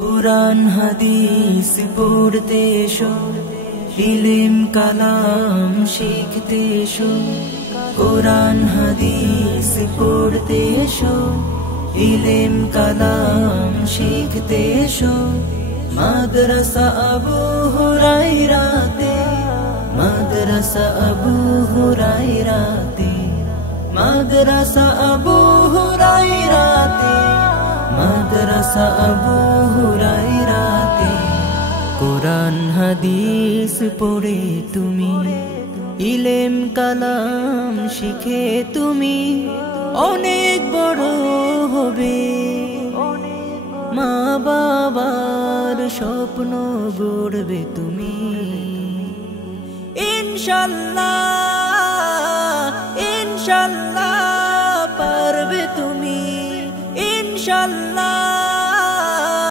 কুরআন হাদিস পড়তে এসো, ইলম কালাম শিখতে এসো। কুরআন হাদিস পড়তে এসো, ইলম কালাম শিখতে এসো। মাদ্রাসা আবু হুরায়রাতে, মাদ্রাসা আবু হুরায়রাতে, মাদ্রাসা আবু হুরায়রাতে, মাদ্রাসা আবু হুরায়রাতে। কুরআন হাদিস পড়ে তুমি, ইলম কালাম শিখে তুমি অনেক বড় হবে। মা বাবার স্বপ্ন গড়বে তুমি, ইনশাআল্লাহ ইনশাআল্লাহ পারবে তুমি, ইনশাআল্লাহ